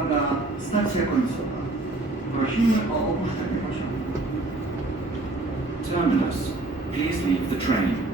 Uwaga, stacja końcowa. Prosimy o opuszczenie pociągu. Terminus, please leave the train.